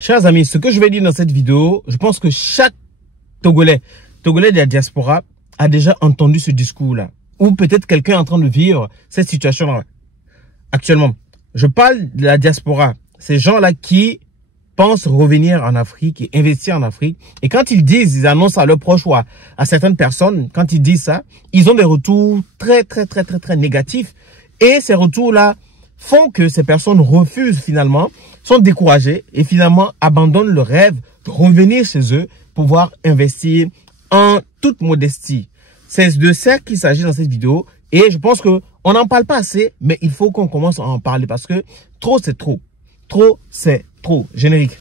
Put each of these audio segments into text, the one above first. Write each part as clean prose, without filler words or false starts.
Chers amis, ce que je vais dire dans cette vidéo, je pense que chaque Togolais de la diaspora a déjà entendu ce discours-là. Ou peut-être quelqu'un est en train de vivre cette situation-là actuellement. Je parle de la diaspora. Ces gens-là qui pensent revenir en Afrique et investir en Afrique. Et quand ils disent, ils annoncent à leurs proches ou à certaines personnes, quand ils disent ça, ils ont des retours très négatifs. Et ces retours-là font que ces personnes refusent finalement, sont découragées et finalement abandonnent le rêve de revenir chez eux, pouvoir investir en toute modestie. C'est de ça qu'il s'agit dans cette vidéo et je pense que on n'en parle pas assez, mais il faut qu'on commence à en parler parce que trop c'est trop. Trop c'est trop. Générique.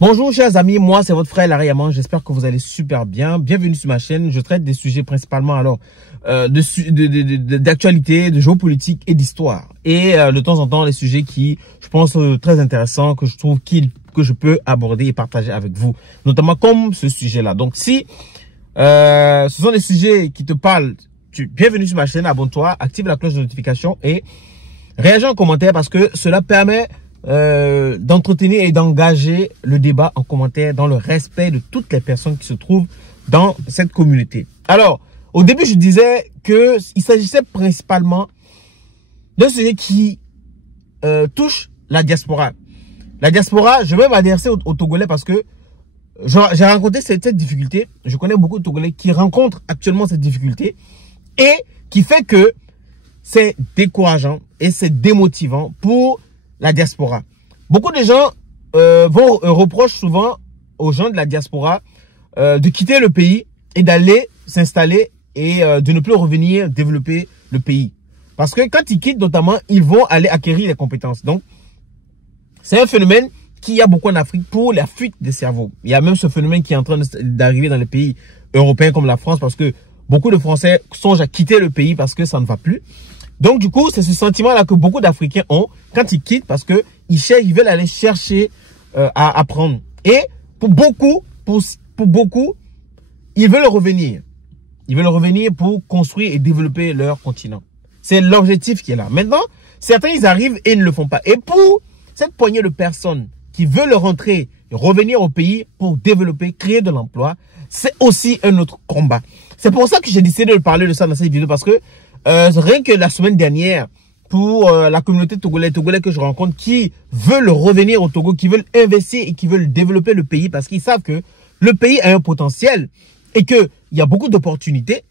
Bonjour chers amis, moi c'est votre frère Larry Yaman, j'espère que vous allez super bien. Bienvenue sur ma chaîne, je traite des sujets principalement alors d'actualité, de géopolitique et d'histoire. Et de temps en temps les sujets qui, je pense, très intéressants, que je trouve que je peux aborder et partager avec vous. Notamment comme ce sujet-là. Donc si ce sont des sujets qui te parlent, bienvenue sur ma chaîne, abonne-toi, active la cloche de notification et réagis en commentaire parce que cela permet d'entretenir et d'engager le débat en commentaire dans le respect de toutes les personnes qui se trouvent dans cette communauté. Alors, au début, je disais qu'il s'agissait principalement d'un sujet qui touche la diaspora. La diaspora, je vais m'adresser aux Togolais parce que j'ai rencontré cette difficulté. Je connais beaucoup de Togolais qui rencontrent actuellement cette difficulté et qui fait que c'est décourageant et c'est démotivant pour la diaspora. Beaucoup de gens reprochent souvent aux gens de la diaspora de quitter le pays et d'aller s'installer et de ne plus revenir développer le pays. Parce que quand ils quittent notamment, ils vont aller acquérir les compétences. Donc, c'est un phénomène qu'il y a beaucoup en Afrique pour la fuite des cerveaux. Il y a même ce phénomène qui est en train d'arriver dans les pays européens comme la France parce que beaucoup de Français songent à quitter le pays parce que ça ne va plus. Donc, du coup, c'est ce sentiment-là que beaucoup d'Africains ont quand ils quittent parce que ils veulent aller chercher à apprendre. Et pour beaucoup, ils veulent revenir. Ils veulent revenir pour construire et développer leur continent. C'est l'objectif qui est là. Maintenant, certains, ils arrivent et ne le font pas. Et pour cette poignée de personnes qui veulent rentrer et revenir au pays pour développer, créer de l'emploi, c'est aussi un autre combat. C'est pour ça que j'ai décidé de parler de ça dans cette vidéo parce que rien que la semaine dernière, pour la communauté togolais que je rencontre qui veulent revenir au Togo, qui veulent investir et qui veulent développer le pays parce qu'ils savent que le pays a un potentiel et qu'il y a beaucoup d'opportunités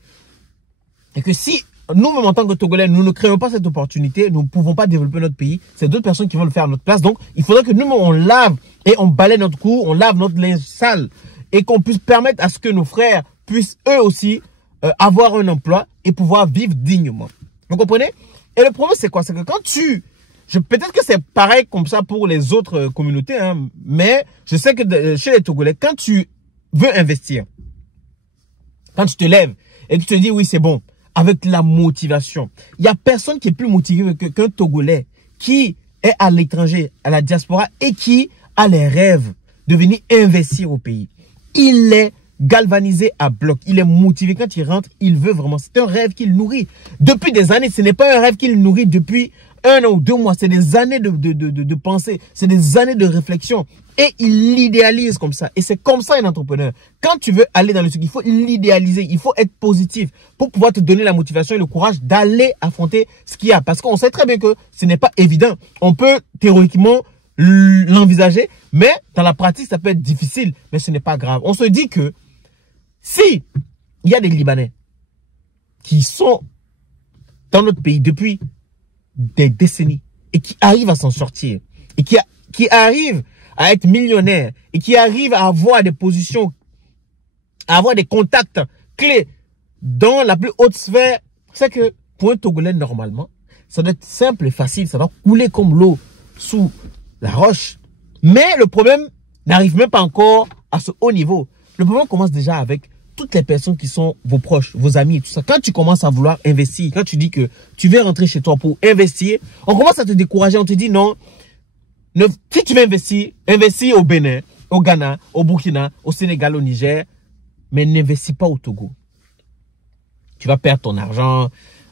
et que si nous-mêmes en tant que Togolais, nous ne créons pas cette opportunité, nous ne pouvons pas développer notre pays. C'est d'autres personnes qui vont le faire à notre place. Donc, il faudrait que nous, on lave et on balaie notre cou, on lave notre linge sale et qu'on puisse permettre à ce que nos frères puissent eux aussi avoir un emploi et pouvoir vivre dignement. Vous comprenez? Et le problème, c'est quoi? C'est que quand peut-être que c'est pareil comme ça pour les autres communautés, hein, mais je sais que chez les Togolais, quand tu veux investir, quand tu te lèves et que tu te dis, oui, c'est bon, avec la motivation. Il n'y a personne qui est plus motivé qu'un Togolais qui est à l'étranger, à la diaspora et qui a les rêves de venir investir au pays. Il est galvanisé à bloc. Il est motivé. Quand il rentre, il veut vraiment. C'est un rêve qu'il nourrit. Depuis des années, ce n'est pas un rêve qu'il nourrit depuis 1 an ou 2 mois. C'est des années de pensée. C'est des années de réflexion. Et il l'idéalise comme ça. Et c'est comme ça un entrepreneur. Quand tu veux aller dans le truc, il faut l'idéaliser. Il faut être positif pour pouvoir te donner la motivation et le courage d'aller affronter ce qu'il y a. Parce qu'on sait très bien que ce n'est pas évident. On peut théoriquement l'envisager, mais dans la pratique, ça peut être difficile. Mais ce n'est pas grave. On se dit que si il y a des Libanais qui sont dans notre pays depuis des décennies et qui arrivent à s'en sortir et qui arrivent à être millionnaires et qui arrivent à avoir des positions, à avoir des contacts clés dans la plus haute sphère, c'est que pour un Togolais, normalement, ça doit être simple et facile, ça doit couler comme l'eau sous la roche. Mais le problème n'arrive même pas encore à ce haut niveau. Le problème commence déjà avec toutes les personnes qui sont vos proches, vos amis et tout ça. Quand tu commences à vouloir investir, quand tu dis que tu veux rentrer chez toi pour investir, on commence à te décourager, on te dit non. Si tu veux investir au Bénin, au Ghana, au Burkina, au Sénégal, au Niger, mais n'investis pas au Togo. Tu vas perdre ton argent.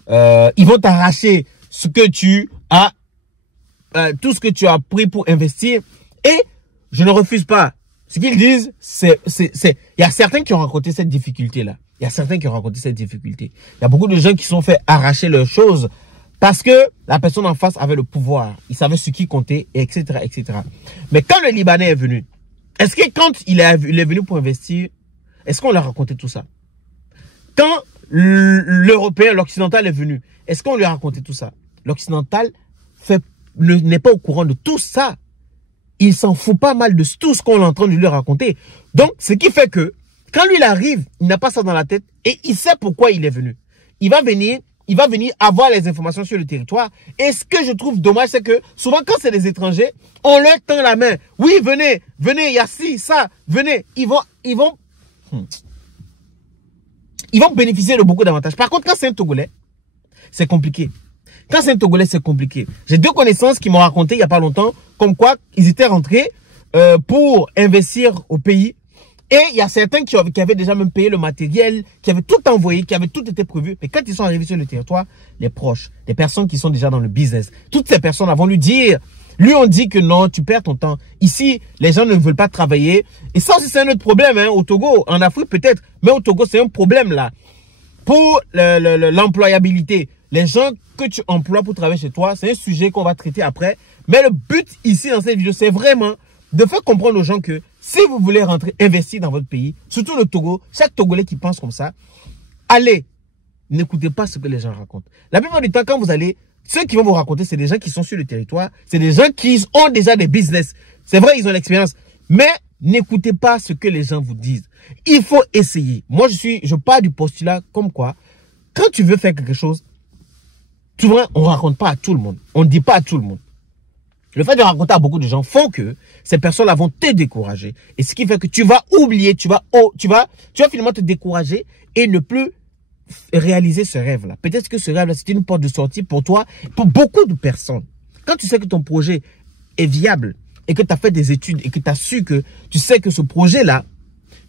Ils vont t'arracher ce que tu as tout ce que tu as pris pour investir. Et je ne refuse pas. Ce qu'ils disent, il y a certains qui ont rencontré cette difficulté-là. Il y a certains qui ont rencontré cette difficulté. Il y a beaucoup de gens qui se sont fait arracher leurs choses parce que la personne en face avait le pouvoir. Il savait ce qui comptait, etc., etc. Mais quand le Libanais est venu, est-ce que quand il est venu pour investir, est-ce qu'on lui a raconté tout ça? Quand l'Européen, l'Occidental est venu, est-ce qu'on lui a raconté tout ça? L'Occidental n'est pas au courant de tout ça. Il s'en fout pas mal de tout ce qu'on est en train de lui raconter. Donc, ce qui fait que, quand lui il arrive, il n'a pas ça dans la tête et il sait pourquoi il est venu. Il va venir avoir les informations sur le territoire. Et ce que je trouve dommage, c'est que souvent quand c'est des étrangers, on leur tend la main. Oui, venez, il y a ci, ça, venez. Ils vont bénéficier de beaucoup d'avantages. Par contre, quand c'est un Togolais, c'est compliqué. Quand c'est un Togolais, c'est compliqué. J'ai deux connaissances qui m'ont raconté il n'y a pas longtemps, comme quoi ils étaient rentrés pour investir au pays. Et il y a certains qui avaient déjà même payé le matériel, qui avaient tout envoyé, qui avaient tout été prévu. Mais quand ils sont arrivés sur le territoire, les proches, les personnes qui sont déjà dans le business, toutes ces personnes vont lui dire, lui on dit que non, tu perds ton temps. Ici, les gens ne veulent pas travailler. Et ça aussi, c'est un autre problème hein, au Togo, en Afrique peut-être. Mais au Togo, c'est un problème là. Pour l'employabilité, les gens que tu emploies pour travailler chez toi, c'est un sujet qu'on va traiter après. Mais le but ici dans cette vidéo, c'est vraiment de faire comprendre aux gens que si vous voulez rentrer, investir dans votre pays, surtout le Togo, chaque Togolais qui pense comme ça, allez, n'écoutez pas ce que les gens racontent. La plupart du temps, quand vous allez, ceux qui vont vous raconter, c'est des gens qui sont sur le territoire, c'est des gens qui ont déjà des business. C'est vrai, ils ont l'expérience, mais n'écoutez pas ce que les gens vous disent. Il faut essayer. Moi, je pars du postulat comme quoi, quand tu veux faire quelque chose, souvent, on ne raconte pas à tout le monde. On ne dit pas à tout le monde. Le fait de raconter à beaucoup de gens font que ces personnes-là vont te décourager. Et ce qui fait que tu vas oublier, tu vas finalement te décourager et ne plus réaliser ce rêve-là. Peut-être que ce rêve-là, c'est une porte de sortie pour toi, pour beaucoup de personnes. Quand tu sais que ton projet est viable et que tu as fait des études et que tu as su que tu sais que ce projet-là,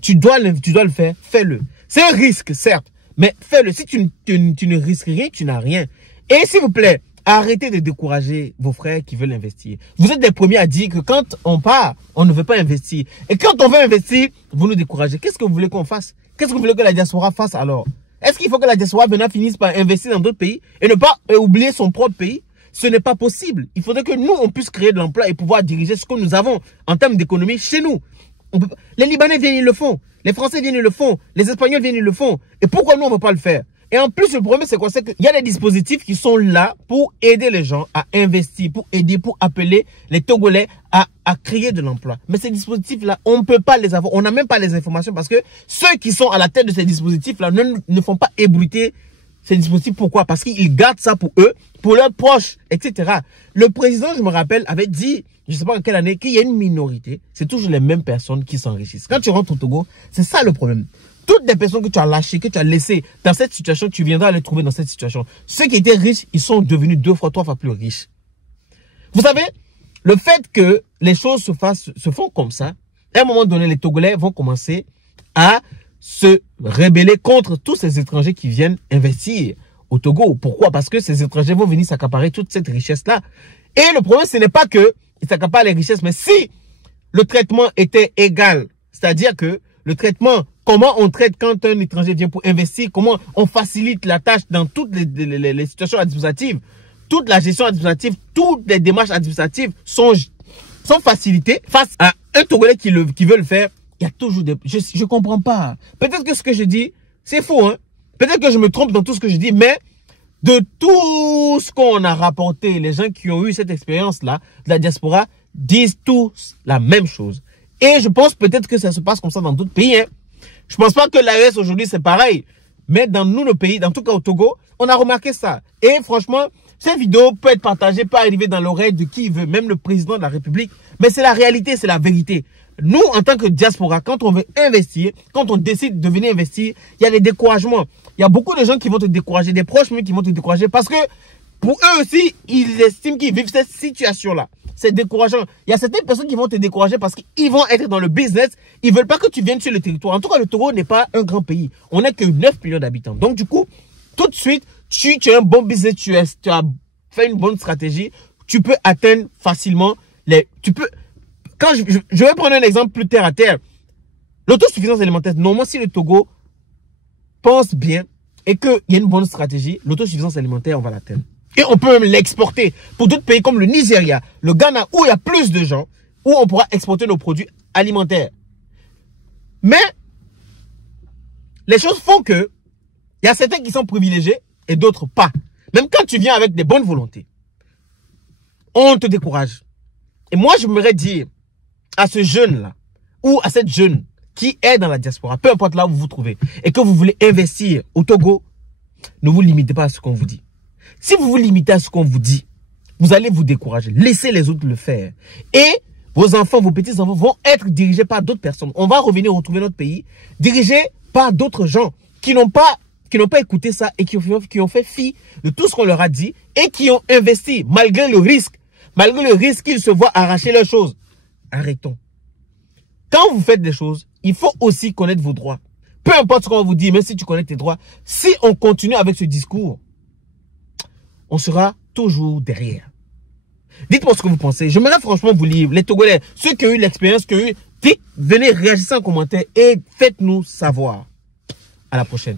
tu dois le faire, fais-le. C'est un risque, certes, mais fais-le. Si tu ne risques rien, tu n'as rien. Et s'il vous plaît, arrêtez de décourager vos frères qui veulent investir. Vous êtes les premiers à dire que quand on part, on ne veut pas investir. Et quand on veut investir, vous nous découragez. Qu'est-ce que vous voulez qu'on fasse? Qu'est-ce que vous voulez que la diaspora fasse alors? Est-ce qu'il faut que la diaspora maintenant finisse par investir dans d'autres pays et ne pas oublier son propre pays? Ce n'est pas possible. Il faudrait que nous, on puisse créer de l'emploi et pouvoir diriger ce que nous avons en termes d'économie chez nous. Les Libanais viennent, ils le font. Les Français viennent, ils le font. Les Espagnols viennent, ils le font. Et pourquoi nous, on ne veut pas le faire? Et en plus, le problème, c'est quoi? C'est qu'il y a des dispositifs qui sont là pour aider les gens à investir, pour appeler les Togolais à créer de l'emploi. Mais ces dispositifs-là, on ne peut pas les avoir. On n'a même pas les informations parce que ceux qui sont à la tête de ces dispositifs-là ne font pas ébruiter ces dispositifs. Pourquoi? Parce qu'ils gardent ça pour eux, pour leurs proches, etc. Le président, je me rappelle, avait dit, je ne sais pas en quelle année, qu'il y a une minorité. C'est toujours les mêmes personnes qui s'enrichissent. Quand tu rentres au Togo, c'est ça le problème. Toutes les personnes que tu as lâchées, que tu as laissées dans cette situation, tu viendras les trouver dans cette situation. Ceux qui étaient riches, ils sont devenus 2 fois, 3 fois plus riches. Vous savez, le fait que les choses se font comme ça, à un moment donné, les Togolais vont commencer à se rebeller contre tous ces étrangers qui viennent investir au Togo. Pourquoi? Parce que ces étrangers vont venir s'accaparer toute cette richesse-là. Et le problème, ce n'est pas qu'ils s'accaparent les richesses, mais si le traitement était égal, c'est-à-dire que le traitement, comment on traite quand un étranger vient pour investir, comment on facilite la tâche dans toutes les situations administratives, toute la gestion administrative, toutes les démarches administratives sont facilitées face à un Togolais qui veut le faire. Il y a toujours des... Je comprends pas. Peut-être que ce que je dis, c'est faux. Hein? Peut-être que je me trompe dans tout ce que je dis, mais de tout ce qu'on a rapporté, les gens qui ont eu cette expérience-là, de la diaspora, disent tous la même chose. Et je pense peut-être que ça se passe comme ça dans d'autres pays. Hein. Je pense pas que l'AES aujourd'hui c'est pareil. Mais dans nos pays, dans tout cas au Togo, on a remarqué ça. Et franchement, cette vidéo peut être partagée, peut arriver dans l'oreille de qui veut, même le président de la République. Mais c'est la réalité, c'est la vérité. Nous, en tant que diaspora, quand on veut investir, quand on décide de venir investir, il y a des découragements. Il y a beaucoup de gens qui vont te décourager, des proches même qui vont te décourager parce que pour eux aussi, ils estiment qu'ils vivent cette situation-là. C'est décourageant. Il y a certaines personnes qui vont te décourager parce qu'ils vont être dans le business. Ils ne veulent pas que tu viennes sur le territoire. En tout cas, le Togo n'est pas un grand pays. On n'est que 9 millions d'habitants. Donc, du coup, tout de suite, tu as un bon business, tu as fait une bonne stratégie. tu peux atteindre facilement les... Quand je vais prendre un exemple plus terre à terre. L'autosuffisance alimentaire, normalement, si le Togo pense bien et qu'il y a une bonne stratégie, l'autosuffisance alimentaire, on va l'atteindre. Et on peut même l'exporter pour d'autres pays comme le Nigeria, le Ghana, où il y a plus de gens, où on pourra exporter nos produits alimentaires. Mais, les choses font que, il y a certains qui sont privilégiés et d'autres pas. Même quand tu viens avec des bonnes volontés, on te décourage. Et moi, je voudrais dire à ce jeune-là, ou à cette jeune qui est dans la diaspora, peu importe là où vous vous trouvez, et que vous voulez investir au Togo, ne vous limitez pas à ce qu'on vous dit. Si vous vous limitez à ce qu'on vous dit, vous allez vous décourager. Laissez les autres le faire. Et vos enfants, vos petits-enfants vont être dirigés par d'autres personnes. On va revenir retrouver notre pays dirigé par d'autres gens qui n'ont pas écouté ça et qui ont fait fi de tout ce qu'on leur a dit et qui ont investi malgré le risque. Malgré le risque qu'ils se voient arracher leurs choses. Arrêtons. Quand vous faites des choses, il faut aussi connaître vos droits. Peu importe ce qu'on vous dit, même si tu connais tes droits, si on continue avec ce discours, on sera toujours derrière. Dites-moi ce que vous pensez. J'aimerais franchement vous lire, les Togolais, ceux qui ont eu l'expérience, qui ont eu, venez réagissez en commentaire et faites-nous savoir. À la prochaine.